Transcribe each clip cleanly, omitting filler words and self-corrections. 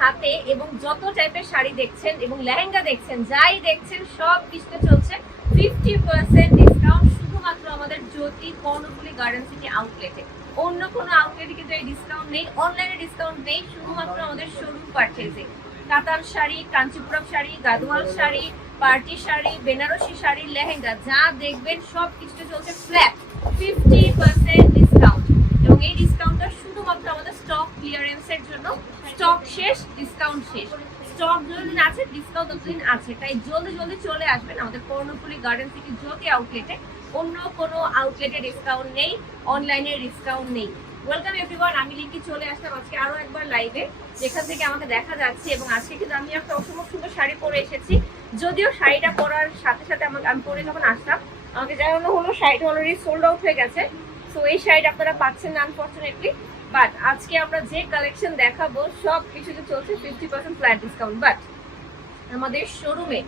হাতে এবং যত টাইপের শাড়ি দেখছেন এবং লেহেঙ্গা দেখছেন, যাই দেখছেন সব কিছুতে চলছে 50% ডিসকাউন্ট শুধুমাত্র আমাদের জ্যোতি কর্ণফুলী গার্ডেন সিটি আউটলেটে। অন্য কোনো আউটলেটে কিন্তু এই ডিসকাউন্ট নেই, অনলাইনে ডিসকাউন্ট নেই, শুধুমাত্র আমাদের শোরুম পারচেজে। কাতান শাড়ি, কাঞ্চিপুরম শাড়ি, গাদোয়াল শাড়ি, পার্টি শাড়ি, বেনারসি শাড়ি, লেহেঙ্গা যা দেখবেন সব কিছুতে চলছে ফ্ল্যাট 50% ডিসকাউন্ট। এবং এই ডিসকাউন্টটা শুধুমাত্র আমাদের স্টক ক্লিয়ারেন্সের জন্য। স্টক শেষ, ডিসকাউন্ট শেষ। স্টক যতদিন আছে ডিসকাউন্ট ততদিন আছে, তাই জলদি জলদি চলে আসবেন আমাদের কর্ণফুলী গার্ডেন সিটি জ্যোতি আউটলেটে। অন্য কোনো আউটলেটে ডিসকাউন্ট নেই, অনলাইনে ডিসকাউন্ট নেই। ওয়েলকাম এভরিওয়ান, আমি লিঙ্কি চলে আসলাম আজকে আরো একবার লাইভে, যেখান থেকে আমাকে দেখা যাচ্ছে। এবং আজকে কিন্তু আমি একটা অসম্ভব সুন্দর শাড়ি পরে এসেছি। যদিও শাড়িটা পরার সাথে সাথে আমি পরে যখন আসলাম আমাকে জানানো হলো শাড়িটা অলরেডি সোল্ড আউট হয়ে গেছে। তো এই শাড়িটা আপনারা পাচ্ছেন না আনফরচুনেটলি। বাট আজকে আমরা যে কালেকশন দেখাবো সব কিছুতে চলছে 50% ফ্ল্যাট ডিসকাউন্ট। বাট আমাদের শোরুমে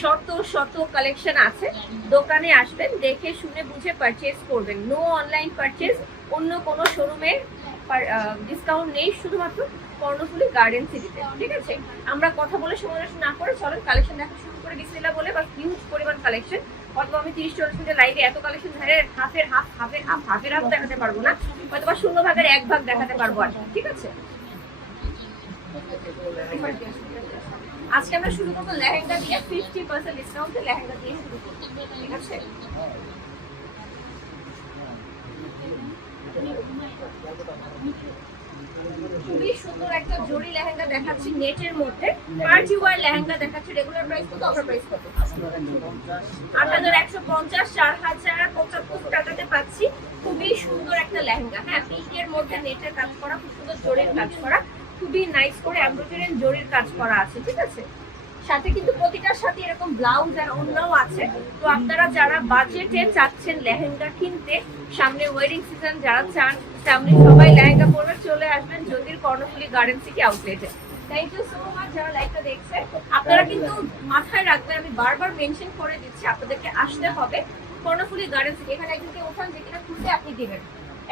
শত শত কালেকশন আছে, দোকানে আসবেন, দেখে শুনে বুঝে পারচেজ করবেন। নো অনলাইন পারচেজ, অন্য কোনো শোরুমে ডিসকাউন্ট নেই, শুধুমাত্র কর্ণফুলী গার্ডেন সিটিতে। ঠিক আছে, আমরা কথা বলে সময় নষ্ট না করে চলেন কালেকশন দেখা শুরু করে বিসমিল্লাহ বলে। বা হিউজ পরিমাণ কালেকশন, অথবা আমি 30-40 মিনিটের লাইভে এত কালেকশন ধরে হাফের হাফ দেখাতে পারবো না, হয়তো বা 1/2 1 ভাগ দেখাতে পারবো আর কি। ঠিক আছে, আজকে আমরা শুরু করবো লেহেঙ্গা দিয়ে 50% ডিসকাউন্টে। লেহেঙ্গা দিয়ে শুরু করবো, ঠিক আছে। খুবই সুন্দর একটা জরি লেহেঙ্গা দেখাচ্ছি নেটের মধ্যে, পার্টি ওয়্যার লেহেঙ্গা দেখাচ্ছি। রেগুলার প্রাইস কত, অফার প্রাইস কত? 8150, 4075 টাকাতে পাচ্ছি। খুবই সুন্দর একটা লেহেঙ্গা, হ্যাঁ, পিঙ্কের মধ্যে নেটের কাজ করা, খুব সুন্দর জরির কাজ করা, খুবই নাইস করে এমব্রয়ডারি জরির কাজ করা আছে। ঠিক আছে, সাথে কিন্তু প্রতিটার সাথে এরকম ব্লাউজ আর অন্যও আছে। তো আপনারা যারা বাজেটে চাচ্ছেন লেহেঙ্গা কিনতে, সামনে ওয়েডিং সিজন যারা চান, সামনে সবাই লেহেঙ্গা পরবে, চলে আসবেন জ্যোতির কর্ণফুলী গার্ডেন সিটি আউটলেটে। থ্যাংক ইউ সো মাচ যারা লাইভটা দেখছেন। আপনারা কিন্তু মাথায় রাখবেন, আমি বারবার মেনশন করে দিচ্ছি, আপনাদেরকে আসতে হবে কর্ণফুলী গার্ডেন সিটি। এখানে একজনকে ওঠান, যে কিনা খুলতে আপনি দিবেন,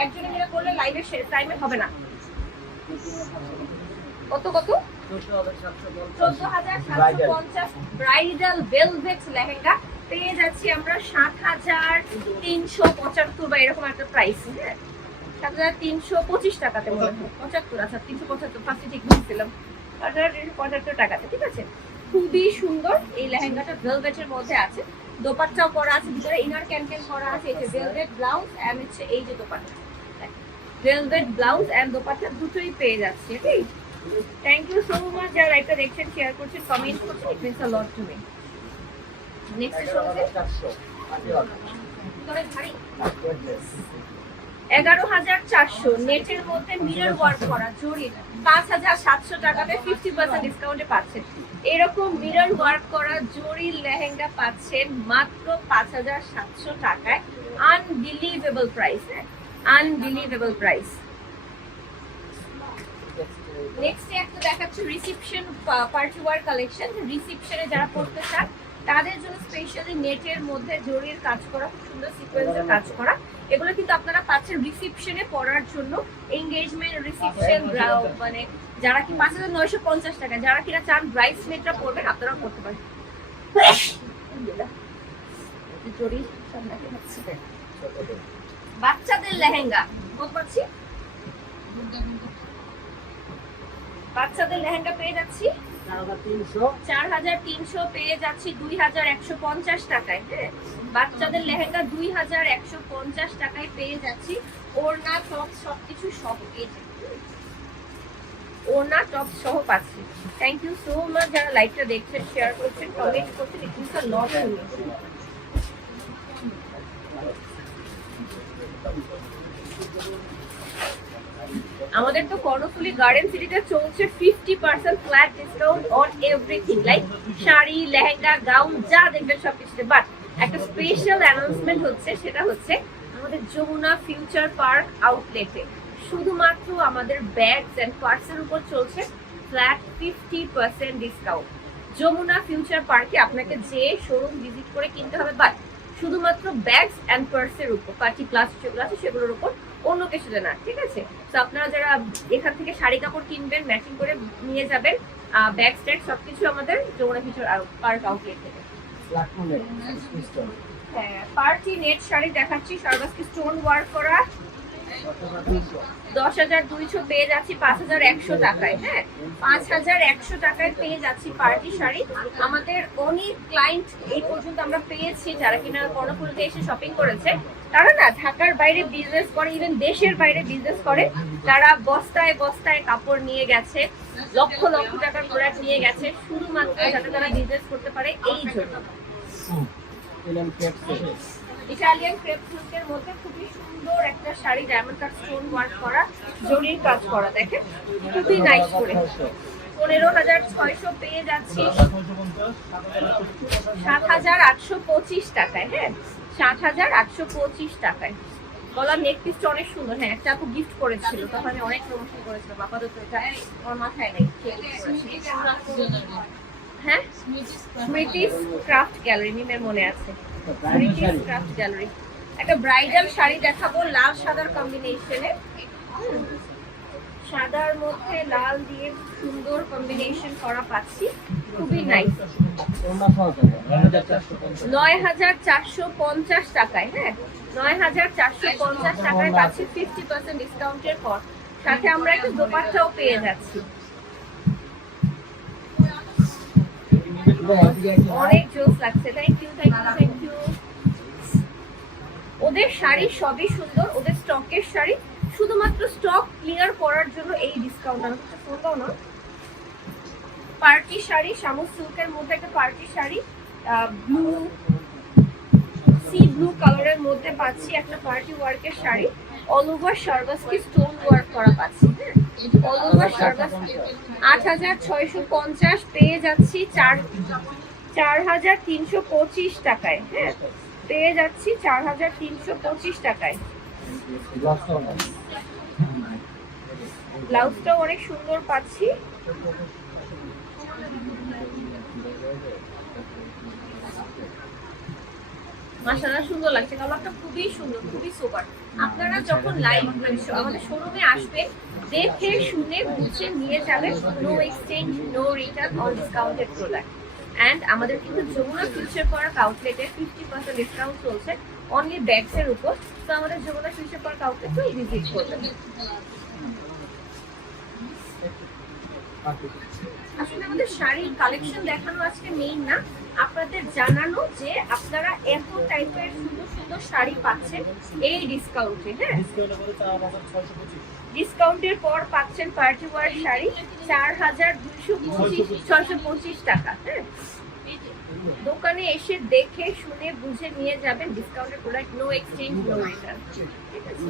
একজনে মিলে করলে লাইভের টাইমে হবে না। কত কত? 14750 ব্রাইডাল ভেলভেট লেহেঙ্গা পেয়ে যাচ্ছি আমরা 7375 বা এরকম একটা প্রাইস। হ্যাঁ, 7325 টাকাতে মনে হয়, 75, আচ্ছা 375, ফার্স্টে ঠিক বলছিলাম, 7375 টাকাতে। ঠিক আছে, খুবই সুন্দর এই লেহেঙ্গাটা, ভেলভেটের মধ্যে আছে, দোপাট্টাও করা আছে, ভিতরে ইনার ক্যান করা আছে। এই যে ভেলভেট ব্লাউজ এন্ড হচ্ছে এই যে dupatta, velvet blouse and dupatta দুটোই পেয়ে যাচ্ছে। ঠিক, থ্যাংক ইউ সো মাচ যারা লাইভটা দেখছেন, শেয়ার করছেন, কমেন্ট করছেন, it means a lot to me. Next শোতে 11400 নেটের মধ্যে মিরর ওয়ার্ক করা জরি 5700 টাকাতে 50% ডিসকাউন্টে পাচ্ছেন। এরকম মিরর ওয়ার্ক করা জরির লেহেঙ্গা পাচ্ছেন মাত্র 5700 টাকায়। আনবিলিভেবল প্রাইস, হ্যাঁ, আনবিলিভেবল প্রাইস। নেক্সট একটা দেখাচ্ছি রিসেপশন পার্টি ওয়্যার কালেকশন। রিসেপশনে যারা পড়তে চান তাদের জন্য স্পেশালি নেটের মধ্যে জরির কাজ করা, খুব সুন্দর সিকোয়েন্সের কাজ করা। এগুলো কিন্তু আপনারা পাচ্ছেন রিসেপশনে পরার জন্য, এনগেজমেন্ট রিসেপশন, মানে যারা কি 5950 টাকা, যারা কিনা চান ব্রাইডসমেডরা পরবেন আপনারা পড়তে পারেন। বাচ্চাদের লেহেঙ্গা কত পাচ্ছি? বাচ্চাদের লেহেঙ্গা পেয়ে যাচ্ছি 4300 পেয়ে যাচ্ছি 2150 টাকায়। হ্যাঁ, বাচ্চাদের লেহেঙ্গা 2150 টাকায় পেয়ে যাচ্ছি। ওড়না টপ সবকিছু সহ, ওড়না টপ সহ পাচ্ছি। থ্যাংক ইউ সো মাচ যারা লাইভটা দেখছেন, শেয়ার করছেন, কমেন্ট করছেন, it means a lot to me. আমাদের তো কর্ণফুলী গার্ডেন সিটিতে চলছে 50% flat discount on everything, like sari, lehenga, gown যা দেখবেন সবকিছুতে। বাট একটা স্পেশাল অ্যানাউন্সমেন্ট হচ্ছে, সেটা হচ্ছে আমাদের যমুনা ফিউচার পার্ক আউটলেটে শুধুমাত্র আমাদের ব্যাগস এন্ড পার্সের উপর চলছে ফ্ল্যাট 50% ডিসকাউন্ট। যমুনা ফিউচার পার্কে আপনাকে যে শোরুম ভিজিট করে কিনতে হবে, বাট শুধুমাত্র ব্যাগস এন্ড পার্সের উপর, পার্টি প্লাস যেগুলো আছে সেগুলোর উপর অন্য কিছুতে না, ঠিক আছে? তো আপনারা যারা এখান থেকে শাড়ি কাপড় কিনবেন ম্যাচিং করে নিয়ে যাবেন, ব্যাগ স্ট্যাগ সবকিছু আমাদের যমুনা ফিউচার পার্ক আউটলেট থেকে। হ্যাঁ, পার্টি নেট শাড়ি দেখাচ্ছি, সর্বাস্কি স্টোন ওয়ার্ক করা, 10,200 পেয়ে যাচ্ছি 5,100 টাকায়। হ্যাঁ, 5,100 টাকায় পেয়ে যাচ্ছি পার্টি শাড়ি। আমাদের অনেক ক্লায়েন্ট এই পর্যন্ত আমরা পেয়েছি যারা কিনা কর্ণফুলীতে এসে শপিং করেছে, তারা না ঢাকার বাইরে বিজনেস করে, ইভেন দেশের বাইরে বিজনেস করে, তারা বস্তায় বস্তায় কাপড় নিয়ে গেছে, লক্ষ লক্ষ টাকার প্রোডাক্ট নিয়ে গেছে শুধুমাত্র যাতে তারা বিজনেস করতে পারে এই জন্য। ইটালিয়ান ক্রেপ সিল্কের মধ্যে খুবই সুন্দর একটা sari, diamond cut stone work করা, জরির কাজ করা, দেখেন খুবই নাইস করে। 15,600 পেয়ে যাচ্ছি 7,825 টাকায়। হ্যাঁ, 7,825 টাকায়। গলার নেক পিসটা অনেক সুন্দর। হ্যাঁ, একটা আপু গিফট করেছিল, তখন আমি অনেক প্রমোশন করেছিলাম, আপাতত এটা আমার মাথায় নেই। হ্যাঁ, স্মৃতিস ক্রাফট গ্যালারি, মিমের মনে আছে, স্মৃতিস ক্রাফট গ্যালারি। একটা ব্রাইডাল শাড়ি দেখাবো লাল সাদার কম্বিনেশনে, সাদার মধ্যে লাল দিয়ে সুন্দর কম্বিনেশন করা পাচ্ছি, খুবই নাইস। 9,450 টাকায়। হ্যাঁ, 9,450 টাকায় পাচ্ছি 50% ডিসকাউন্টের পর। সাথে আমরা একটা দোপাট্টাও পেয়ে যাচ্ছি। অনেক জোস লাগছে, thank you thank you thank you. ওদের শাড়ি সবই সুন্দর, ওদের স্টকের শাড়ি, শুধুমাত্র স্টক ক্লিয়ার করার জন্য এই ডিসকাউন্ট। আমি কিছু বলবো না। পার্টি শাড়ি, শামুক সিল্কের মধ্যে একটা party sari, blue sea blue কালারের মধ্যে পাচ্ছি একটা পার্টি ওয়ার্কের sari, all over Swarovski stone work করা পাচ্ছি। হ্যাঁ, অল ওভার সর্বাস্কি 8,650 পেয়ে যাচ্ছি 4,325 টাকায়। হ্যাঁ, পেয়ে যাচ্ছি 4,325 টাকায়। ব্লাউজটাও অনেক সুন্দর পাচ্ছি। মাশাআল্লাহ সুন্দর লাগছে, কালারটা খুবই সুন্দর, খুবই সুপার। আপনারা যখন লাইভ আমাদের শোরুমে আসবেন, দেখে শুনে বুঝে নিয়ে যাবেন। No exchange, no return on discounted product. And আমাদের কিন্তু যমুনা ফিউচার পার্ক আউটলেটে 50% ডিসকাউন্ট চলছে অনলি ব্যাগস এর উপর। তো আমাদের যমুনা ফিউচার পার্ক আউটলেটে ভিজিট করবেন। আসলে আমাদের শাড়ির কালেকশন দেখানো আজকে মেইন না, আপনাদের জানানো যে আপনারা এত টাইপের সুন্দর সুন্দর শাড়ি পাচ্ছেন এই ডিসকাউন্টে। হ্যাঁ, ডিসকাউন্টের পর পাচ্ছেন পার্টি ওয়ার শাড়ি 4,225 টাকা। হ্যাঁ, দোকানে এসে দেখে শুনে বুঝে নিয়ে যাবেন, ডিসকাউন্টের product, no exchange, no return. ঠিক আছে,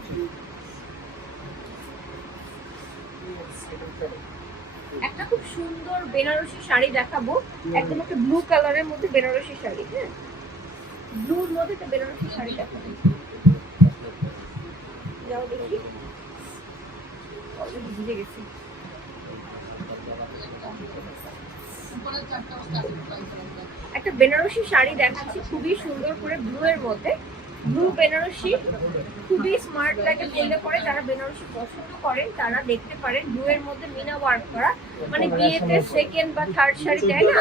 একটা খুব সুন্দর বেনারসি শাড়ি দেখাবো, একদম একটা ব্লু কালারের মধ্যে বেনারসি শাড়ি। হ্যাঁ, ব্লুর মধ্যে একটা বেনারসি শাড়ি দেখাবো, যাও দেখি, অলরেডি ভিজে গেছি। একটা বেনারসি শাড়ি দেখাচ্ছি খুবই সুন্দর করে ব্লু এর মধ্যে, ব্লু বেনারসি, খুবই স্মার্ট লাগে বললে পরে। যারা বেনারসি পছন্দ করেন তারা দেখতে পারেন, ব্লু এর মধ্যে মিনা ওয়ার্ক করা, মানে বিয়েতে সেকেন্ড বা থার্ড শাড়ি দেয় না।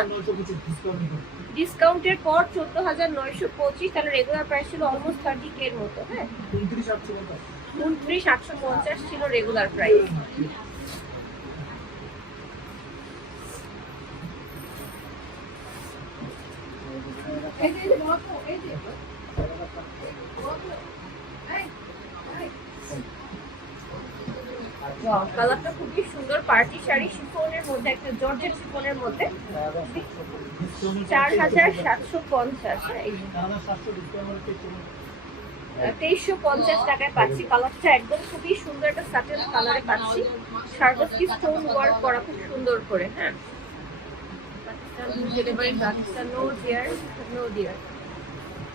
ডিসকাউন্টের পর 14,925, তাহলে রেগুলার প্রাইস ছিল অলমোস্ট 30K এর মতো। হ্যাঁ, 29,850 ছিল রেগুলার প্রাইস। কালারটা খুবই সুন্দর, পার্টি শাড়ি, শিফনের মধ্যে, একটা জর্জেট শিফনের মধ্যে, 4,750। 2,350 টাকায় পাচ্ছি। কালারটা একদম খুবই সুন্দর, একটা সাটেল কালারে পাচ্ছি, সর্বাস্কি স্টোন ওয়ার্ক করা খুব সুন্দর করে। হ্যাঁ, delivery Pakistan, no dear, no dear.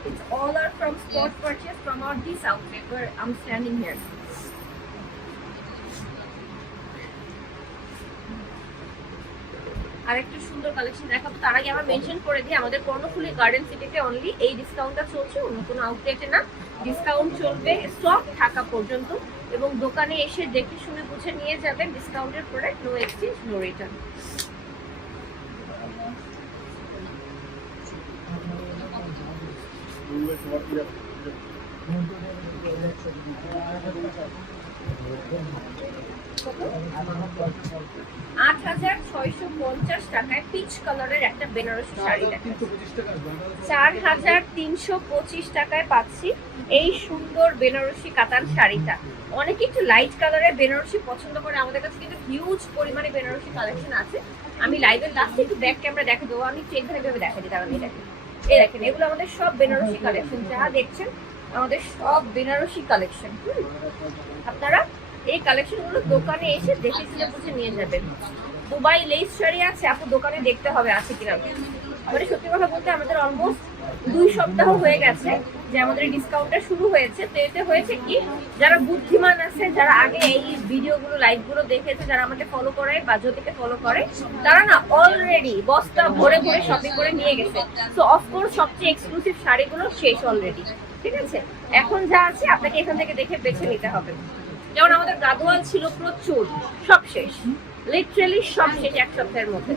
It's all are from spot purchase from our this outlet where I'm standing here. আরেকটা সুন্দর কালেকশন দেখাবো, তার আগে আমরা মেনশন করে দিই আমাদের কর্ণফুলী গার্ডেন সিটিতে অনলি এই ডিসকাউন্টটা চলছে, অন্য কোনো আউটলেটে না। ডিসকাউন্ট চলবে স্টক থাকা পর্যন্ত, এবং দোকানে এসে দেখে শুনে বুঝে নিয়ে যাবেন। ডিসকাউন্টের product, no exchange, no return. টাকায় পিচ কালারের একটা বেনারসি শাড়ি দেখেন। 4325 টাকায় পাচ্ছি এই সুন্দর বেনারসি কাতান শাড়িটা। অনেকে একটু লাইট কালারের বেনারসি পছন্দ করে, আমাদের কাছে কিন্তু হিউজ পরিমাণে বেনারসি কালেকশন আছে। আমি লাইভের লাস্টে একটু ব্যাক ক্যামেরা দেখে দেবো, আমি ট্রেনখানে ভেবে দেখা দিই। তারা দেখেন, এই দেখেন, এগুলো আমাদের সব বেনারসি কালেকশন। যা দেখছেন আমাদের সব বেনারসি কালেকশন। আপনারা এই কালেকশনগুলো দোকানে এসে দেখে শুনে বুঝে নিয়ে যাবেন। দুবাই লেস শাড়ি আছে, আপু দোকানে দেখতে হবে আছে কিনা। মানে সত্যি কথা বলতে আমাদের অলমোস্ট 2 সপ্তাহ হয়ে গেছে যে আমাদের ডিসকাউন্টটা শুরু হয়েছে। তো এতে হয়েছে কি, যারা বুদ্ধিমান আছে, যারা আগে এই ভিডিওগুলো লাইভগুলো দেখেছে, যারা আমাকে ফলো করে বা জ্যোতিকে ফলো করে, তারা না অলরেডি বস্তা ভরে ভরে শপিং করে নিয়ে গেছে। তো অফকোর্স সবচেয়ে এক্সক্লুসিভ শাড়িগুলো শেষ অলরেডি, ঠিক আছে। এখন যা আছে আপনাকে এখান থেকে দেখে বেছে নিতে হবে। যেমন আমাদের গাদোয়াল ছিল প্রচুর, সব শেষ, লিটারালি সব শেষ এক সপ্তাহের মধ্যে।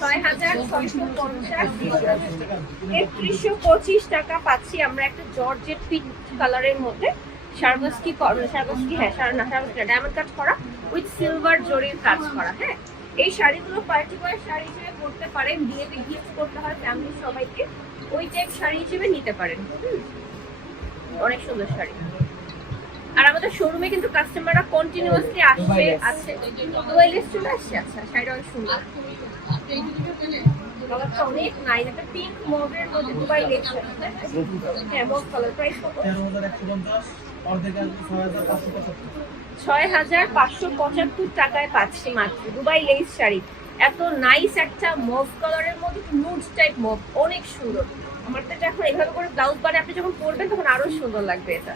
6650 টাকা পাচ্ছি আমরা একটা জর্জেট পিঙ্ক কালারের মধ্যে শারবাস্কি ডায়মন্ড কাজ করা উইথ সিলভার জরির কাজ করা। হ্যাঁ, এই শাড়িগুলো পার্টিকুলার শাড়ি হিসেবে পরতে পারেন, বিয়েতে গিফট করতে হয় ফ্যামিলির সবাইকে, ওই টাইপ শাড়ি হিসেবে নিতে পারেন। অনেক সুন্দর শাড়ি। আর আমাদের শোরুমে কিন্তু কাস্টমাররা কন্টিনিউয়াসলি আসছে আছে। দুবাই লেস চলে আসছে। আচ্ছা, শাড়িটা অনেক সুন্দর, কালারটা অনেক নাইস। একটা পিঙ্ক মভের মধ্যে দুবাই লেস। হ্যাঁ, মভ কালার। প্রাইস কত? 6575 টাকায় পাচ্ছি মাত্র দুবাই লেস শাড়ি। এত নাইস একটা মভ কালারের মধ্যে নুডস টাইপ মভ, অনেক সুন্দর। আমার তো এটা এখন এইভাবে করে ব্লাউজ বানিয়ে আপনি যখন পরবেন তখন আরো সুন্দর লাগবে এটা।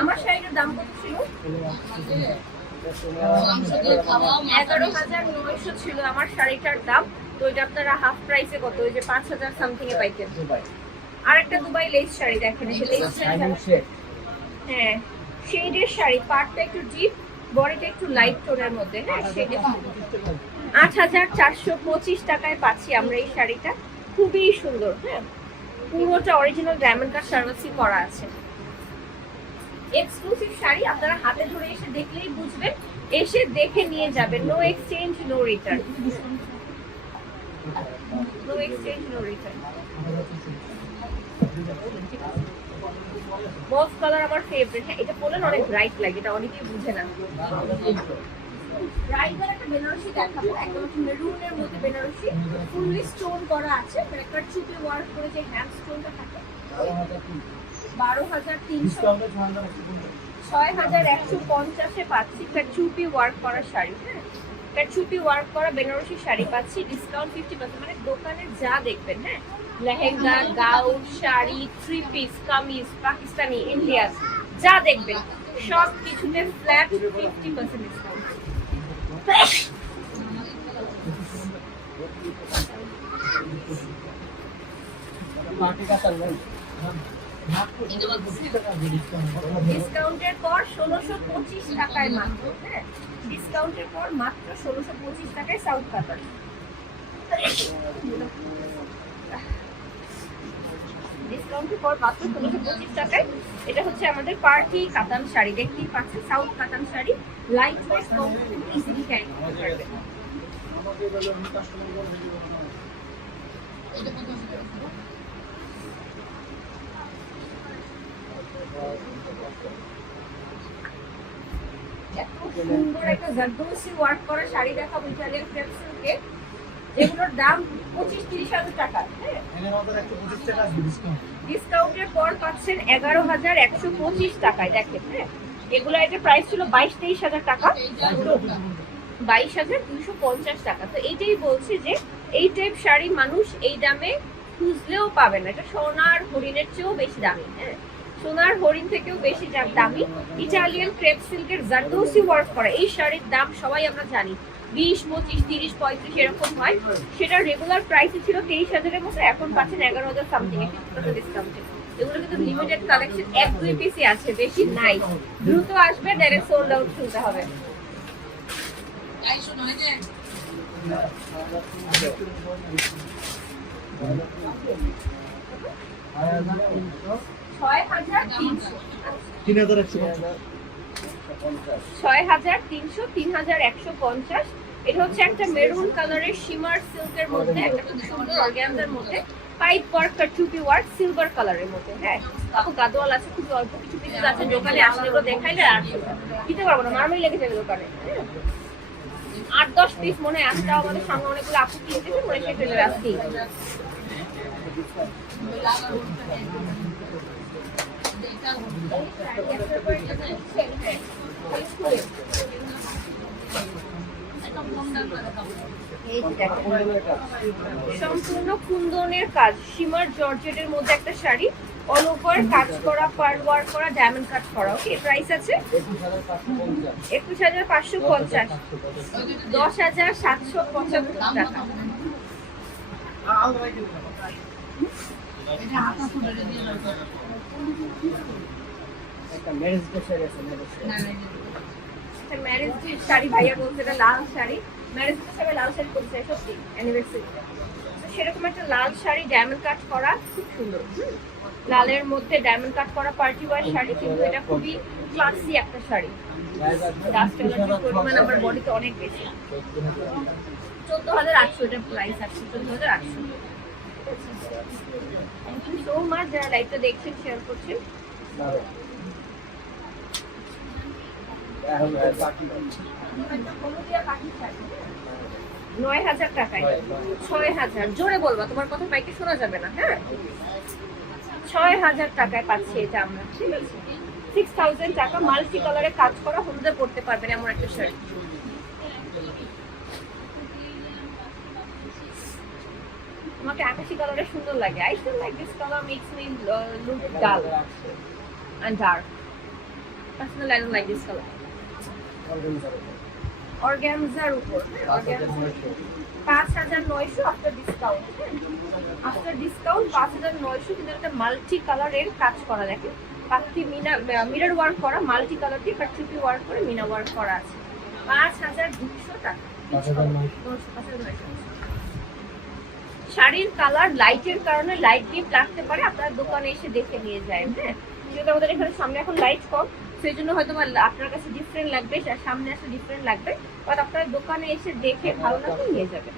আমার শাড়িটার দাম কত ছিল? 11,900 ছিল আমার শাড়িটার দাম। তো এটা আপনারা হাফ প্রাইসে কত, ওই যে 5000 সামথিং এ পাইতেন। আর একটা দুবাই লেস শাড়ি দেখেন, হ্যাঁ শেডের শাড়ি, পাড়টা একটু ডিপ, বডিটা একটু লাইট টোনের মধ্যে। হ্যাঁ, শেডে 8425 টাকায় পাচ্ছি আমরা এই শাড়িটা, খুবই সুন্দর। হ্যাঁ, পুরোটা অরিজিনাল ডায়মন্ড কাট সার্ভিসি করা আছে। এক্সক্লুসিভ শাড়ি, আপনারা হাতে ধরে এসে দেখলেই বুঝবেন, এসে দেখে নিয়ে যাবেন। No exchange, no return. No exchange, no return. Mauve colour আমার ফেভারিট। হ্যাঁ, এটা পরলে অনেক ব্রাইট লাগে, এটা অনেকেই বুঝে না। ব্রাইডাল একটা বেনারসি দেখাবো, একদম মেরুনের মধ্যে বেনারসি, ফুললি স্টোন করা আছে। একটা চুপি ওয়ার্ক করে যে হ্যান্ড স্টোনটা থাকে। 12,300, 6150 পাচ্ছি একটা চুপি ওয়ার্ক করা শাড়ি। হ্যাঁ, একটা চুপি ওয়ার্ক করা বেনারসি শাড়ি পাচ্ছি, ডিসকাউন্ট 50%। মানে দোকানে যা দেখবেন, হ্যাঁ, lehenga, gown, sari, three piece, kameez, Pakistani, Indian, যা দেখবেন সব কিছুতে ফ্ল্যাট 50% ডিসকাউন্ট। ডিসকাউন্টের পর 1625 টাকায় মাত্র। হ্যাঁ, ডিসকাউন্টের পর মাত্র 1625 টাকায় সাউথ কাতার। ডিসকাউন্টের পর মাত্র 1625 টাকায়। এটা হচ্ছে আমাদের পার্টি কাতান শাড়ি, দেখতেই পাচ্ছেন, সাউথ কাতান sari, light weight, comfortable, easily carry করতে পারবেন। এত সুন্দর একটা জারদোসি ওয়ার্ক করা শাড়ি দেখাবো, ইটালিয়ান ক্রেপ সিল্কে, এগুলোর দাম 25-30 হাজার টাকা। ডিসকাউন্টের পর পাচ্ছেন 11,125 টাকায়। দেখেন, হ্যাঁ, এগুলো এটা প্রাইস ছিল 22-23 হাজার টাকা, 22,250 টাকা। তো এইটাই বলছি যে এই টাইপ শাড়ি মানুষ এই দামে খুঁজলেও পাবে না। এটা সোনার হরিণের চেয়েও বেশি দামি। হ্যাঁ, সোনার হরিণ থেকেও বেশি দামি। ইটালিয়ান ক্রেপ সিল্কের জারদোসি ওয়ার্ক করা এই শাড়ির দাম সবাই আমরা জানি 20, 25, 30, 35 এরকম হয়। সেটা রেগুলার প্রাইসে ছিল 23,000-এর মতো, এখন পাচ্ছেন 11,000 সামথিং এ 50% ডিসকাউন্টে। এগুলো কিন্তু লিমিটেড কালেকশন, 1-2 পিসই আছে, বেশি নাই। দ্রুত আসবে, ডাইরেক্ট সোল্ড আউট শুনতে হবে। 6,300, 3,150। এটা হচ্ছে একটা মেরুন কালারের শিমার সিল্কের মধ্যে, একটা খুব সুন্দর অর্গানজার মধ্যে পাইপ ওয়ার্ক আর টুপি ওয়ার্ক সিলভার কালারের মধ্যে। হ্যাঁ, আপু গাদোয়াল আছে, খুব অল্প কিছু পিস আছে, দোকানে আসলে এগুলো দেখাইলে আর দিতে পারবো না, মারামারি লেগে যাবে দোকানে। 8-10 পিস মনে হয় আসতে, আমাদের সামনে অনেকগুলো আপু কিনতেছে, মনে হয় ফেলে আসছি। সম্পূর্ণ কুন্দনের কাজ, শিমার জর্জেটের মধ্যে একটা শাড়ি, অল ওভার কাজ করা, পার্ল ওয়ার্ক করা, ডায়মন্ড কাট করা। ওকে, প্রাইস আছে 21,550, 10,775 টাকা। ম্যারেজ শাড়ি ভাইয়া বলছে এটা লাল শাড়ি, ম্যারেজ হিসেবে লাল শাড়ি করছে সত্যি অ্যানিভার্সারি। সেরকম একটা লাল শাড়ি ডায়মন্ড কাট করা, খুব সুন্দর। লালের মধ্যে ডায়মন্ড কাট করা পার্টি ওয়্যার শাড়ি, কিন্তু এটা খুবই ক্লাসি একটা শাড়ি। ডাস্ট অ্যালার্জির পরিমাণ আমার বডিতে অনেক বেশি। 14,800 এটা প্রাইস আছে, 14,800। থ্যাংক ইউ সো মাচ যারা লাইভটা দেখছেন, শেয়ার করছেন। 9,000 টাকায়, 6,000। জোরে বলবা, তোমার কথা মাইকে শোনা যাবে না। হ্যাঁ, 6,000 টাকায় পাচ্ছি এটা আমরা, ঠিক আছে। 6,000 টাকা, মাল্টি কালারে কাজ করা, হলুদে পড়তে পারবেন এমন একটা শাড়ি। আমাকে আকাশি কালারে সুন্দর লাগে। I feel like this color makes me look dull and dark. Personally, I don't like this color. Organzaর উপর, 5,900 আফটার ডিসকাউন্ট। আফটার ডিসকাউন্ট 5,900, কিন্তু একটা মাল্টি কালারের কাজ করা, দেখেন পাখি মিরর ওয়ার্ক করা, মাল্টি কালার দিয়ে টুপি ওয়ার্ক করে মিনা ওয়ার্ক করা আছে। 5,200 টাকা। শাড়ির কালার লাইটের কারণে লাইট ডিপ লাগতে পারে, আপনারা দোকানে এসে দেখে নিয়ে যায়। হ্যাঁ, যেহেতু আমাদের এখানে সামনে এখন লাইট কম, সেই জন্য হয়তো আপনার কাছে ডিফারেন্ট লাগবে, সামনে আসলে ডিফারেন্ট লাগবে, বাট আপনার দোকানে এসে দেখে ভালো লাগলে নিয়ে যাবেন।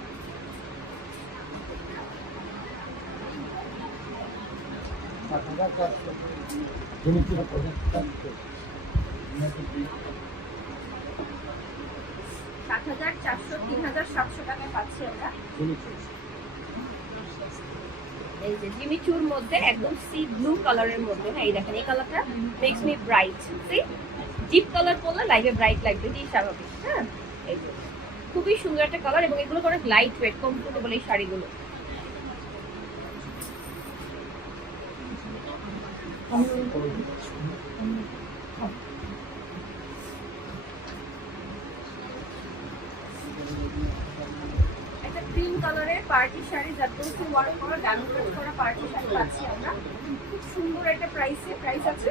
$7,400, 3,700 টাকায় পাচ্ছি আমরা। এই যে জিমিচুর মধ্যে একদম সি ব্লু কালারের মধ্যে। হ্যাঁ, এই দেখেন এই কালারটা makes me bright. See deep colour পরলে লাইভে ব্রাইট লাগবে, এটাই স্বাভাবিক। হ্যাঁ, এই যে খুবই সুন্দর একটা কালার, এবং এগুলো অনেক লাইট ওয়েট, কমফোর্টেবল এই শাড়িগুলো। একটা ক্রিম কালারের পার্টি শাড়ি, জারদৌসি ওয়ার্ক করা, ডায়মন্ড কাট করা পার্টি শাড়ি পাচ্ছি আমরা খুব সুন্দর একটা প্রাইসে। প্রাইস আছে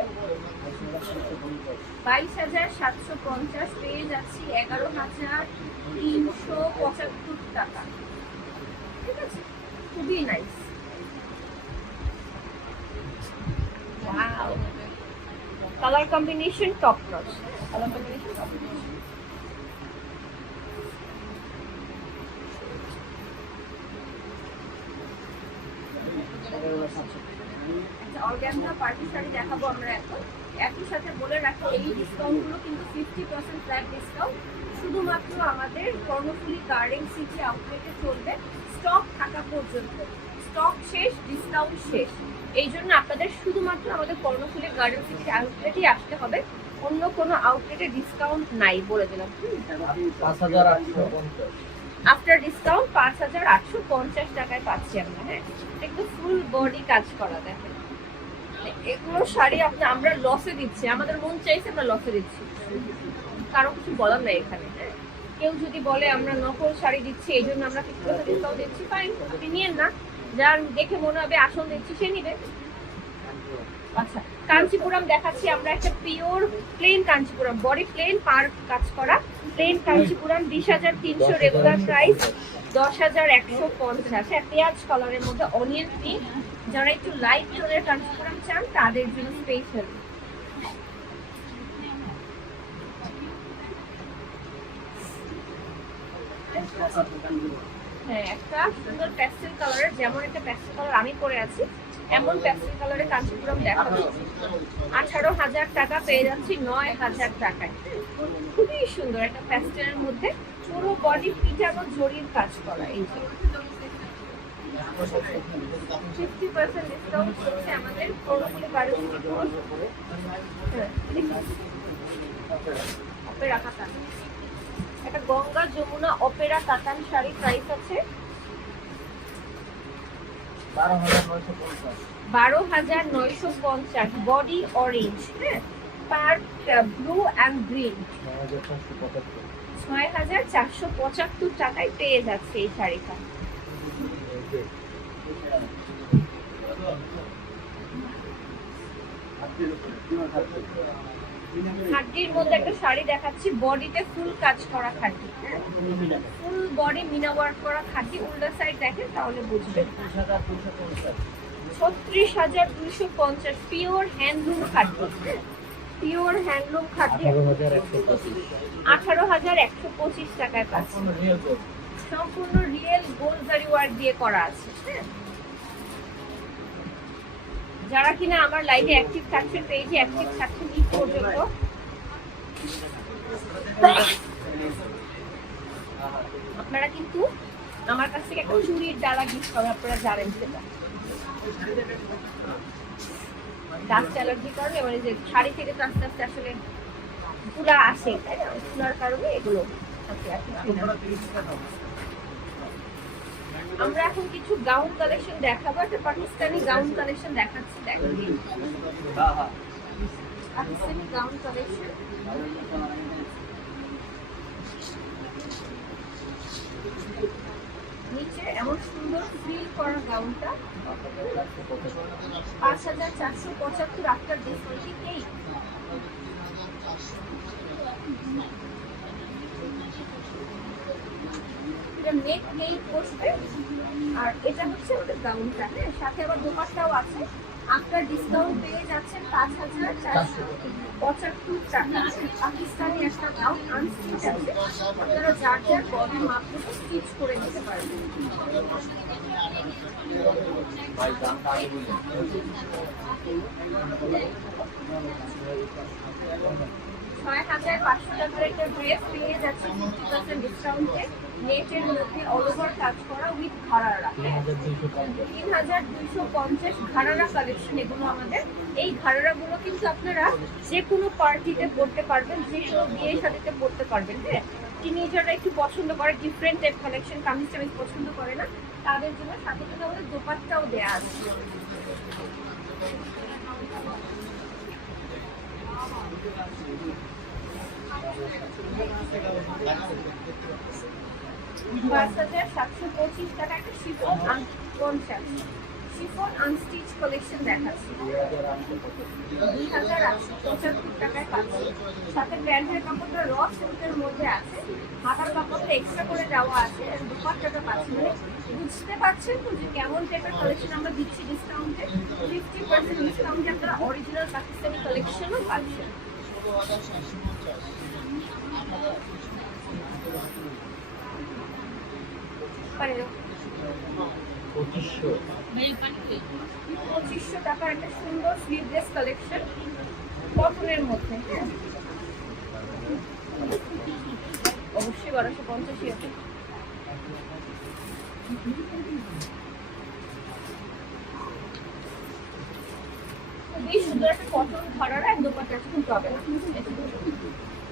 22,750, পেয়ে যাচ্ছি 11,375 টাকা। ঠিক আছে, খুবই nice. Wow, colour combination top notch, colour combination top notch. Organza party sari দেখাবো আমরা এখন। একই সাথে বলে রাখি, এই ডিসকাউন্টগুলো কিন্তু 50% ফ্ল্যাট ডিসকাউন্ট, শুধুমাত্র আমাদের কর্ণফুলী গার্ডেন সিটি আউটলেটে চলবে স্টক থাকা পর্যন্ত। স্টক শেষ, ডিসকাউন্ট শেষ, এই জন্য আপনাদের শুধুমাত্র আমাদের কর্ণফুলী গার্ডেন সিটি আউটলেটেই আসতে হবে, অন্য কোনো আউটলেটে ডিসকাউন্ট নাই, বলে দিলাম। 5,850। আফটার ডিসকাউন্ট 5,850 টাকায় পাচ্ছি আমরা। হ্যাঁ, একটু ফুল বডি কাজ করা, দেখেন এগুলো শাড়ি আমরা লসে দিচ্ছি, আমাদের মন চাইছে আমরা লসে দিচ্ছি, কারো কিছু বলার নাই এখানে। হ্যাঁ, কেউ যদি বলে আমরা নকল শাড়ি দিচ্ছি এই জন্য আমরা 50% ডিসকাউন্ট দিচ্ছি, ফাইন, আপনি নিয়েন না, যার দেখে মনে হবে আসল দিচ্ছি সে নিবে। আচ্ছা, কাঞ্চিপুরম দেখাচ্ছি আমরা, একটা pure plain Kanchipuram, body plain, পার কাজ করা প্লেন কাঞ্চিপুরম, 20,300 রেগুলার প্রাইস, 10,150। পেঁয়াজ কালারের মধ্যে অনিয়ন পিঙ্ক, যারা একটু লাইট টোনের কাঞ্চিপুরম চান তাদের জন্য স্পেশাল। হ্যাঁ, একটা সুন্দর প্যাস্টেল কালারের, যেমন একটা প্যাস্টেল কালার আমি পরে আছি এমন প্যাস্টেল কালারের কাঞ্চিপুরম দেখাচ্ছি, 18,000 টাকা পেয়ে যাচ্ছি 9,000 টাকায়। খুবই সুন্দর একটা প্যাস্টেলের মধ্যে পুরো বডি পিটানো জরির কাজ করা। এই যে 50% ডিসকাউন্ট চলছে আমাদের পুরোপুরি অপেরা কাতান, একটা গঙ্গা যমুনা অপেরা কাতান শাড়ি, প্রাইস আছে 12,950, বডি অরেঞ্জ, হ্যাঁ, পার ব্লু অ্যান্ড গ্রিন, 6,475 টাকায় পেয়ে যাচ্ছে এই শাড়িটা। খাদ্যির মধ্যে একটা শাড়ি দেখাচ্ছি, বডিতে ফুল কাজ করা খাদ্যি, ফুল বডি মিনা ওয়ার্ক করা খাদ্যি, উল্টা সাইড দেখেন তাহলে বুঝবেন। 36,250, পিওর হ্যান্ডলুম খাদ্যি, পিওর হ্যান্ডলুম খাদ্যি, 18,125 টাকায় পাচ্ছি, সম্পূর্ণ রিয়েল গোল্ড জারি ওয়ার্ক দিয়ে করা আছে। যারা কিনা আমার লাইভে অ্যাক্টিভ থাকছেন, পেজে অ্যাক্টিভ থাকছেন এই পর্যন্ত, আপনারা কিন্তু আমার কাছ থেকে একটা চুরির ডালা গিফট পাবেন, আপনারা জানেন সেটা। ডাস্ট অ্যালার্জির কারণে মানে যে শাড়ি থেকে তো আস্তে আস্তে আসলে তুলা আসে, তাই না, তুলার কারণে এগুলো। আমরা এখন কিছু গাউন কালেকশন দেখাবো, একটা পাকিস্তানি গাউন কালেকশন দেখাচ্ছি, দেখেন পাকিস্তানি গাউন কালেকশন। নিচে এমন সুন্দর ফ্রিল করা গাউনটা 5,475 আফটার ডিসকাউন্ট। এই নেক নেই বসবে, আর এটা হচ্ছে আমাদের গাউনটা, হ্যাঁ, সাথে আবার দোপাট্টাও আছে। আফটার ডিসকাউন্ট পেয়ে যাচ্ছেন 5,475 টাকা। পাকিস্তানি একটা গাউন আনস্টিচ আছে, আপনারা যার যার বডি মাপ মতো স্টিচ করে নিতে পারবেন। 6,500 টাকার একটা ড্রেস পেয়ে যাচ্ছে 50% ডিসকাউন্টে, নেটের মধ্যে অল ওভার কাজ করা উইথ ঘাড়ারা, 3,250 ঘাড়ারা কালেকশন এগুলো আমাদের। এই ঘাড়ারাগুলো কিন্তু আপনারা যে কোনো পার্টিতে পরতে পারবেন, যে কোনো বিয়ে শাদীতে পরতে পারবেন, হ্যাঁ। টিনেজাররা একটু পছন্দ করে ডিফারেন্ট টাইপ কালেকশন, কামিজ টামিজ পছন্দ করে না, তাদের জন্য সাথে সাথে আমাদের দোপাট্টাও দেওয়া আছে। $5,725 টাকা একটা শিফন আনস্টিচ কালেকশন দেখাচ্ছি, 2,875 টাকায় পাচ্ছি। সাথে প্যান্টের কাপড়টা র সিল্কের মধ্যে আছে, হাতার কাপড়টা এক্সট্রা করে দেওয়া আছে, দুপাট্টাটা পাচ্ছি। মানে বুঝতে পারছেন তো যে কেমন টাইপের কালেকশন আমরা দিচ্ছি ডিসকাউন্টে। 50% ডিসকাউন্টে আপনারা অরিজিনাল পাকিস্তানি কালেকশনও পাচ্ছেন। $2,500 টাকার একটা সুন্দর স্লিভলেস কালেকশন কটনের মধ্যে, অবশ্যই 1250 আছে। খুবই সুন্দর একটা কটন ঘাড়ারা, দোপাট্টা আছে, কিন্তু হবে না,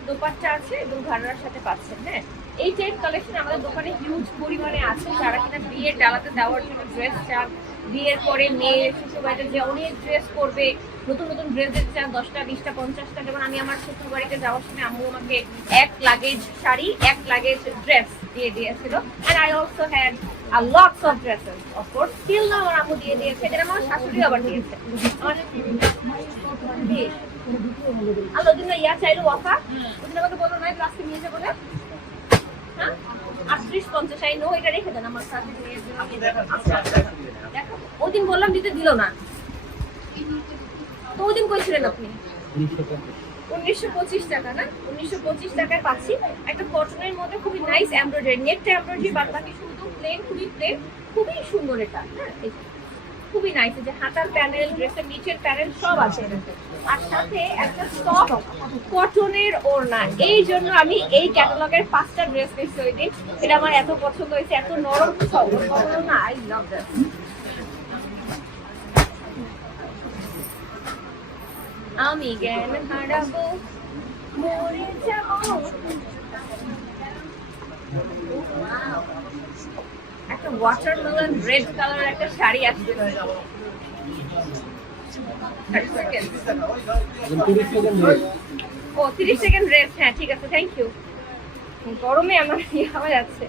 দোপাট্টা আছে এবং ঘাড়ার সাথে পাচ্ছেন, হ্যাঁ। এই টাইপ কালেকশন আমাদের দোকানে হিউজ পরিমাণে আছে। যারা কিনা বিয়ের ডালাতে দেওয়ার জন্য ড্রেস চান, বিয়ের পরে মেয়ে শ্বশুরবাড়িতে যে অনেক ড্রেস করবে, নতুন নতুন ড্রেস দেখতে চান 10টা 20টা 50টা। যেমন আমি আমার শ্বশুরবাড়িতে যাওয়ার সময় আম্মু আমাকে 1 লাগেজ শাড়ি 1 লাগেজ ড্রেস দিয়ে দিয়েছিল। And I also had a lots of dresses of course still না আমার আম্মু দিয়ে দিয়েছে, যেটা আমার শাশুড়ি আবার দিয়েছে। আল্লাহ দিন ইয়া চাইলো ওয়াফা ওদিন আমাকে বললো না আজকে নিয়ে যাবো না, হ্যাঁ 38-50 আই নো, এটা রেখে দেন আমার সাথে নিয়ে দেখো। ওদিন বললাম দিতে দিল না, তো ওদিন কইছিলেন আপনি 1925 টাকা না, 1925 টাকায় পাচ্ছি একটা কটনের মধ্যে খুবই নাইস এমব্রয়ডারি, নেটটা এমব্রয়ডারি, বাদ বাকি শুধু প্লেন, খুবই প্লেন, খুবই সুন্দর এটা। হ্যাঁ খুবই নাইস, যে হাতার প্যানেল, ড্রেসের নিচের প্যানেল সব আছে এটাতে, আর সাথে একটা সফট কটনের ওড়না। এই জন্য আমি এই ক্যাটালগের 5টা ড্রেস পেয়েছি ওই দিন, এটা আমার এত পছন্দ হয়েছে, এত নরম সফট না, আই লাভ দ্যাট। আমি জ্ঞান হারাবো মরে যাবো। একটা ওয়াটারমেলন রেড কালার একটা শাড়ি আসছে, ও 30 সেকেন্ড রেস, হ্যাঁ ঠিক আছে, থ্যাংক ইউ। গরমে আমার হওয়া যাচ্ছে।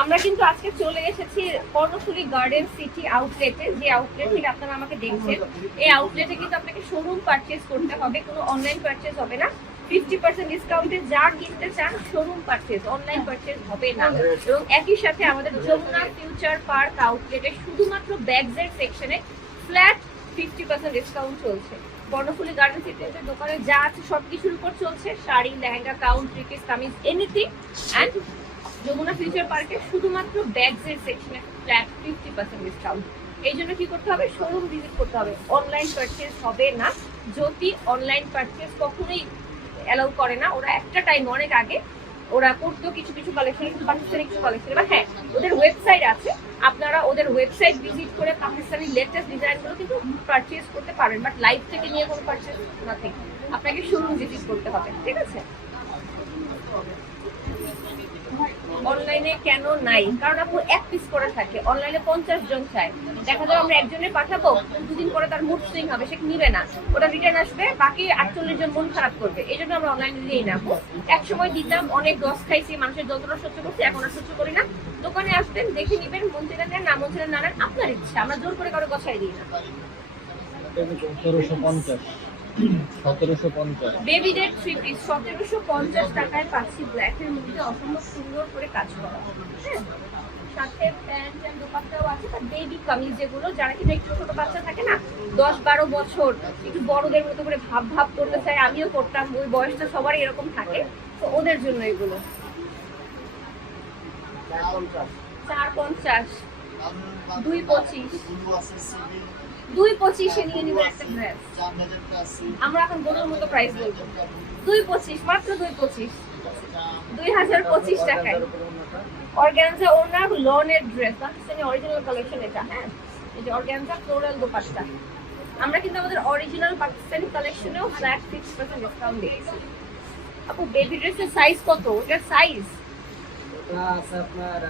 আমরা কিন্তু আজকে চলে এসেছি কর্ণফুলী গার্ডেন সিটি আউটলেটে, যে আউটলেট থেকে আপনারা আমাকে দেখছেন। এই আউটলেটে কিন্তু আপনাকে শোরুম পারচেজ করতে হবে, কোনো অনলাইন পারচেজ হবে না। 50% ডিসকাউন্টে যা কিনতে চান শোরুম পারচেজ, অনলাইন পারচেজ হবে না। এবং একই সাথে আমাদের যমুনা ফিউচার পার্ক আউটলেটে শুধুমাত্র ব্যাগসের সেকশনে ফ্ল্যাট 50% ডিসকাউন্ট চলছে। কর্ণফুলী গার্ডেন সিটিতে দোকানে যা আছে সবকিছুর উপর চলছে, sari, lehenga, gown, three piece, kameez, anything. And Jamuna future পার্কে শুধুমাত্র ব্যাগসের সেকশনে ফ্ল্যাট 50% ডিসকাউন্ট। এই জন্য কি করতে হবে, শোরুম ভিজিট করতে হবে, অনলাইন পারচেজ হবে না। যদি অনলাইন পারচেজ কখনোই অ্যালাউ করে না, ওরা একটা টাইম অনেক আগে ওরা করতো কিছু কিছু কালেকশন, কিন্তু পাকিস্তানি কিছু কালেকশন, বা হ্যাঁ ওদের ওয়েবসাইট আছে, আপনারা ওদের ওয়েবসাইট ভিজিট করে পাকিস্তানি লেটেস্ট ডিজাইনগুলো কিন্তু পারচেজ করতে পারেন, বাট লাইভ থেকে নিয়ে কোনো পারচেজ নাথিং, আপনাকে শোরুম ভিজিট করতে হবে, ঠিক আছে। অনলাইনে কেন নাই, কারণ আপু 1 পিস করে থাকে, অনলাইনে 50 জন চায়, দেখা যাবে আমরা একজনের পাঠাবো, 2 দিন পরে তার মুড সুইং হবে, সে নিবে না, ওটা রিটার্ন আসবে, বাকি 48 জন মন খারাপ করবে। এই জন্য আমরা অনলাইনে দিই না। এক সময় দিতাম, অনেক লস খাইছি, মানুষের যন্ত্রণা সহ্য করছি, এখন আর সহ্য করি না। দোকানে আসবেন, দেখে নিবেন, মন চাইলে নেন, না মন চাইলে না নেন, আপনার ইচ্ছা, আমরা জোর করে কারো কথাই দিই না। 1750 বেবিদের 3 পিস 1750 টাকায় পাচ্ছি, ব্ল্যাকের মধ্যে অসম্ভব সুন্দর করে কাজ করা, হ্যাঁ সাথে প্যান্ট এন্ড দোপাট্টাও আছে। আর বেবি কামিজ, যেগুলো যারা কিনা একটু ছোট বাচ্চা থাকে না, 10-12 বছর, একটু বড়দের মতো করে ভাব ভাব করতে চায়, আমিও করতাম, ওই বয়সটা সবারই এরকম থাকে, তো ওদের জন্য এগুলো 450 225 নিয়ে নিবে একটা ড্রেস। আমরা এখন গরুর মতো প্রাইস বলবো, 225, মাত্র 2025 টাকায়। অর্গানজা ওনার লনের ড্রেস, পাকিস্তানি অরিজিনাল কালেকশন এটা, হ্যাঁ এই যে অর্গানজা ফ্লোরাল দোপাট্টা। আমরা কিন্তু আমাদের অরিজিনাল পাকিস্তানি কালেকশনেও ফ্ল্যাট 6% ডিসকাউন্ট দিয়েছি। আপু বেবি ড্রেসের সাইজ কত, ওটার সাইজ আছে আপনার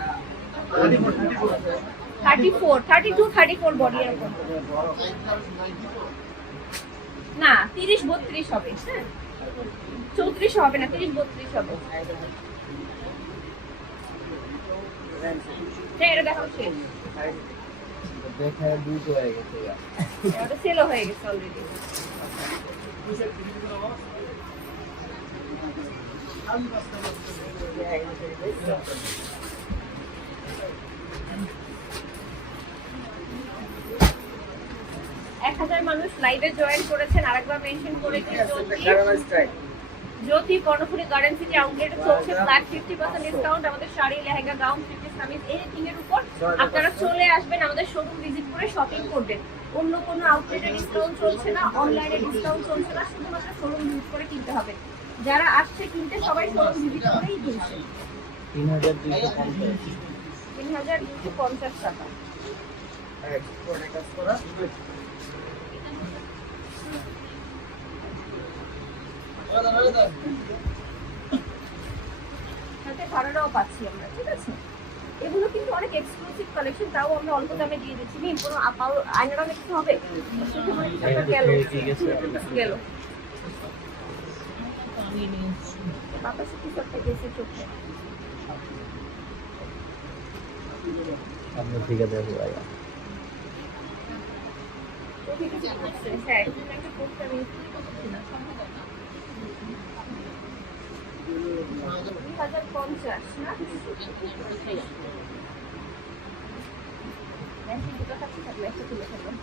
34, 32, 34 বডি এরকম না, 30-32 হবে, হ্যাঁ 34 হবে না, 30-32 হবে। হ্যাঁ এটা দেখাও শেষ, দেখায় দুটো হয়ে গেছে, এটা সেলও হয়ে গেছে অলরেডি। এক 1000 মানুষ লাইভে জয়েন করেছেন, আরেকবার মেনশন করে দিন জ্যোতি কর্ণফুলী গার্ডেন সিটি আউটলেটে চলছে ফ্ল্যাট 50% ডিসকাউন্ট আমাদের sari, lehenga, gown, three piece, kameez, anything এর উপর। আপনারা চলে আসবেন, আমাদের শোরুম ভিজিট করে শপিং করবেন। অন্য কোনো আউটলেটে ডিসকাউন্ট চলছে না, অনলাইনে ডিসকাউন্ট চলছে না, শুধুমাত্র শোরুম ভিজিট করে কিনতে হবে। যারা আসছে কিনতে সবাই শোরুম ভিজিট করেই কিনছে। 3250 টাকা। সাথে ভাড়াটাও পাচ্ছি আমরা, ঠিক আছে। এগুলো কিন্তু অনেক এক্সক্লুসিভ কালেকশন, তাও আমরা অল্প দামে দিয়ে দিচ্ছি। কোনো আয়নাটা দেখতে হবে গেল বাতাসে কিছু একটা গেছে চোখে। আপনার ঠিক আছে ভাই। হ্যাঁ, একটা করতে আমি না 2050 না? দুটো কাছে থাকলে একটা তুলে ফেললাম।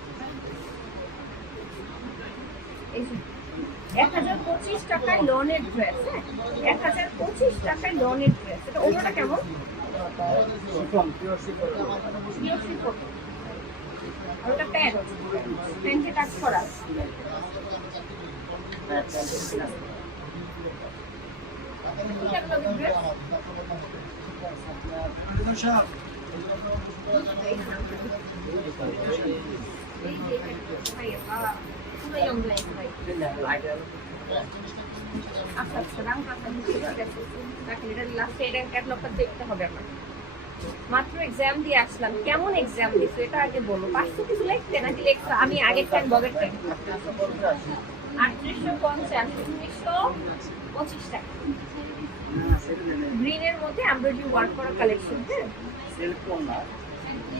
এই যে 1025 টাকায় লনের ড্রেস, হ্যাঁ 1025 টাকায় লনের ড্রেস। এটা ওটা কেমন? আর ওটা প্যান্টে কাজ করা। দেখতে হবে আমার। মাত্র এক্সাম দিয়ে আসলাম, কেমন এক্সাম দিছো এটা আগে বলো। 500 কিছু লিখতে নাকি লিখছো? আমি আগের টাইম বগের টাইম 3850 1925 টাকা। গ্রিনের মধ্যে এমব্রয়ডারি ওয়ার্ক করা কালেকশন, হ্যাঁ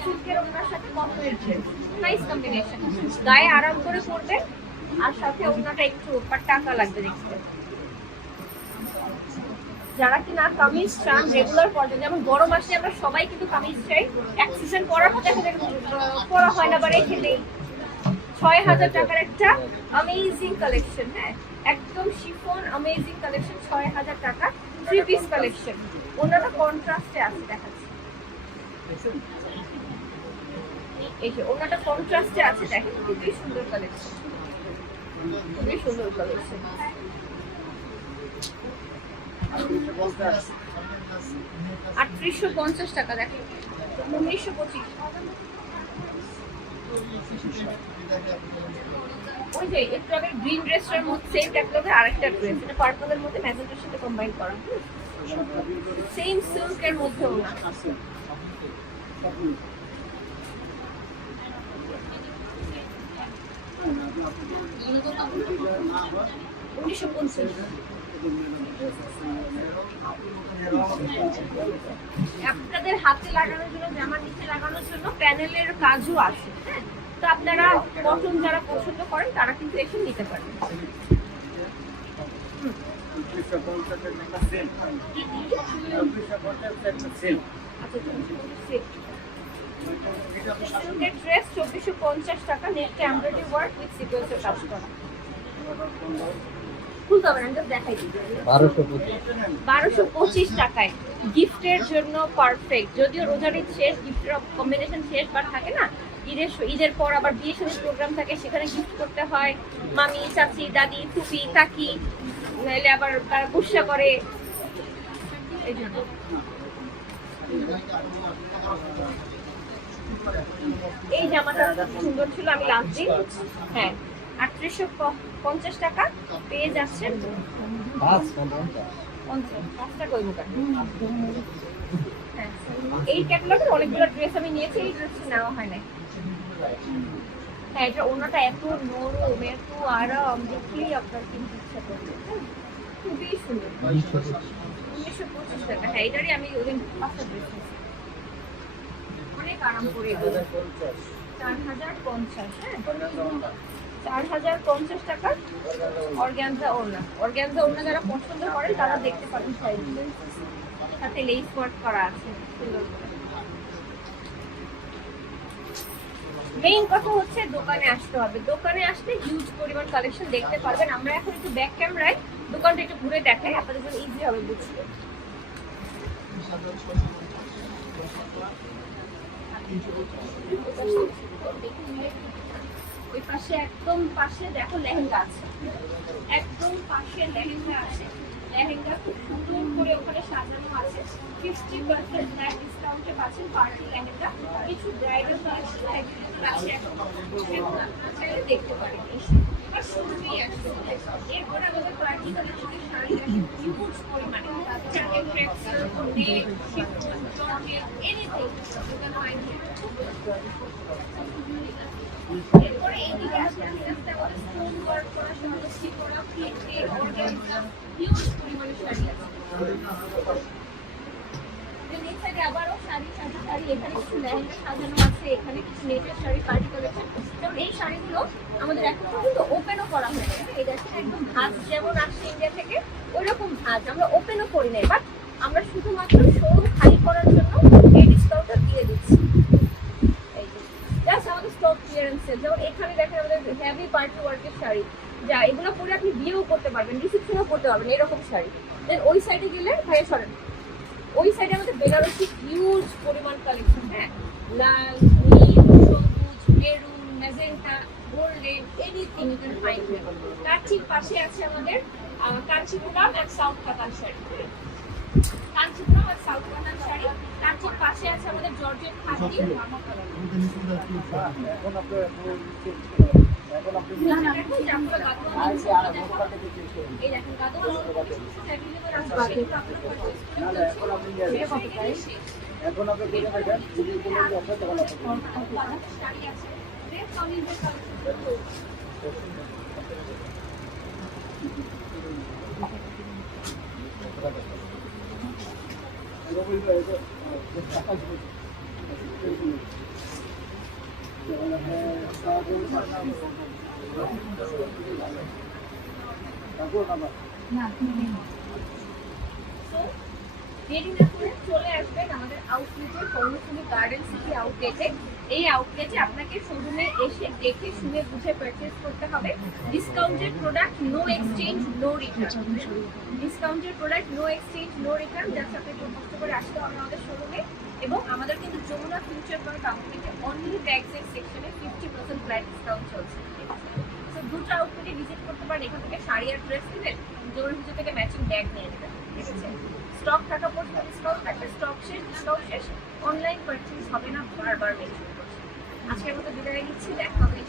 সিল্কের ওনার সাথে কটনের ড্রেস, নাইস কম্বিনেশন। গায়ে আরাম করে পরবে আর সাথে ওনাটা একটু টাকা লাগবে দেখতে। যারা কিনা কামিজ চান রেগুলার পরবেন, যেমন গরম আসলে আমরা সবাই কিন্তু কামিজ চাই, এক সিজন পরার পর দেখা যায় পরা হয় না বা রেখে দেই। 6000 টাকার একটা অ্যামেজিং কালেকশন, হ্যাঁ একদম শিফন অ্যামেজিং কালেকশন, 6000 টাকা থ্রি পিস কালেকশন। ওনাটা কন্ট্রাস্টে আছে, দেখাচ্ছি এই যে ওনাটা কন্ট্রাস্টে আছে, দেখেন খুবই সুন্দর কালেকশন, খুবই সুন্দর কালেকশন। 3850 টাকা, দেখেন 1925। ওই যে একটু আগে গ্রিন ড্রেসটার মধ্যে সেম ক্যাটালগের আরেকটা ড্রেস, এটা পার্পলের মধ্যে ম্যাজেন্টার সাথে কম্বাইন করা, সেম সিল্কের মধ্যে ওনা। আপনাদের হাতে লাগানোর জন্য, জামার নিচে লাগানোর জন্য প্যানেলের কাজও আসে, হ্যাঁ তো আপনারা কটন যারা পছন্দ করেন তারা কিন্তু এসে নিতে পারেন। ড্রেস 2450 টাকা, নেটে এমব্রয়ডারি ওয়ার্ক উইথ সিকোয়েন্সের কাজ করা। খুলতে হবে না, দেখাই দিই। 1225 টাকায় গিফটের জন্য পারফেক্ট। যদিও রোজার ঈদ শেষ, গিফটের কম্বিনেশন শেষ, বার থাকে না ঈদের পর আবার বিয়ে শাদীর প্রোগ্রাম থাকে, সেখানে গিফট করতে হয় মামি, চাচি, দাদি, ফুপি, কাকি, নাহলে আবার তারা গুসা করে, এই জন্য। এই জামাটা সুন্দর ছিল, আমি লাস্ট দিন, হ্যাঁ 3850 টাকা পেয়ে যাচ্ছেন। এই ক্যাটালগের অনেকগুলো ড্রেস আমি নিয়েছি, এই ড্রেসটা নেওয়া হয় না। হ্যাঁ এটা ওনাটা এত নরম, এত আরাম, দেখলেই আপনার কিনতে ইচ্ছা করবে, খুবই সুন্দর। 1925 টাকা, হ্যাঁ এটারই আমি ওই দিন 5টা ড্রেস নিয়েছি, অনেক আরাম করে। 4050, হ্যাঁ 4050 টাকা অর্গানজা ওড়না। অর্গানজা ওড়না যারা পছন্দ করেন তারা দেখতে পারেন, সাথে লেস ওয়ার্ক করা আছে সুন্দর করে। মেইন কথা হচ্ছে দোকানে আসতে হবে, দোকানে আসলে হিউজ পরিমাণ কালেকশন দেখতে পারবেন। আমরা এখন একটু ব্যাক ক্যামেরায় দোকানটা একটু ঘুরে দেখাই, আপনাদের জন্য ইজি হবে বুঝতে। ওই পাশে একদম পাশে দেখো লেহেঙ্গা আছে, একদম পাশে লেহেঙ্গা আছে। লেহেঙ্গা খুব সুন্দর করে ওখানে সাজানো আছে, 50% ডিসকাউন্টে পাচ্ছেন পার্টি লেহেঙ্গা। কিছু ব্রাইডাল কালেকশন আছে, চাইলে দেখতে পারেন। আমরা শুরুতেই আসছি। এরপর আমাদের পার্টি কালেকশনের শাড়ি আছে হিউজ পরিমাণে। চাকের crepes, net, chiffon, georgette, anything you can find here. এরপরে এইদিকে আস্তে আস্তে আস্তে আমাদের স্টোন ওয়ার্ক করা, সহজে করা, প্রিন্টে, অর্গানজা, হিউজ পরিমাণে শাড়ি আছে। এই সাইডে আবারও শাড়ি এখানে কিছু লেহেঙ্গা সাজানো আছে, এখানে কিছু নেটের শাড়ি পার্টি কালেকশন। যেমন এই শাড়িগুলো আমাদের এখন পর্যন্ত ওপেনও করা হয়নি। এই দেখেন একদম ভাঁজ যেমন আসছে ইন্ডিয়া থেকে ওইরকম ভাঁজ আমরা ওপেনও করি নাই, বাট আমরা শুধুমাত্র শোরুম খালি করার জন্য এই ডিসকাউন্টটা দিয়ে দিচ্ছি। এই যে জাস্ট আমাদের স্টক ক্লিয়ারেন্স সেল। যেমন এখানে দেখেন আমাদের হেভি পার্টি ওয়ার্কের শাড়ি, যা এগুলো পরে আপনি বিয়েও করতে পারবেন, রিসেপশনও করতে পারবেন, এরকম শাড়ি। দেন ওই সাইডে গেলে ভাইয়া সরেন, ওই সাইডে আমাদের বেনারসি হিউজ পরিমাণ কালেকশন। হ্যাঁ, লাল, নীল, সবুজ, maroon, magenta, golden, anything you can find here. তার ঠিক পাশে আছে আমাদের কাঞ্চিপুরম এন্ড সাউথ কাতান শাড়ি। কাঞ্চিপুরম আর সাউথ কাতান শাড়ি। তার ঠিক পাশে আছে আমাদের জর্জেট খাদি। এই দেখেন গাদোয়াল অ্যাভেলেবল আছে। এখন আপনি করে দেখেন যদি কোনো অফার তখন শাড়ি আছে। রেড কলিজের কালেকশন। দেরি না করে চলে আসবেন আমাদের আউটলেটে, কর্ণফুলী গার্ডেন সিটি আউটলেটে। এই আউটলেটে আপনাকে শোরুমে এসে দেখে শুনে বুঝে পারচেজ করতে হবে। Discounted product, no exchange, no return. Discounted product, no exchange, no return. Just আপনাকে কষ্ট করে আসতে হবে আমাদের শোরুমে। এবং আমাদের কিন্তু যমুনা ফিউচার পার্ক আউটলেটে অনলি ব্যাগসের সেকশনে 50% ফ্ল্যাট ডিসকাউন্ট চলছে। তো দুটো আউটলেটে ভিজিট করতে পারেন। এখান থেকে শাড়ি আর ড্রেস নেবেন, যমুনা ফিউচার থেকে ম্যাচিং ব্যাগ নিয়ে নেবেন। ঠিক আছে, স্টক থাকা পর্যন্ত ডিসকাউন্ট থাকবে, স্টক শেষ। অনলাইন পারচেজ হবে না, বারবার মেনশন করছি। আজকের মতো বিদায় নিচ্ছি, দেখা হবে।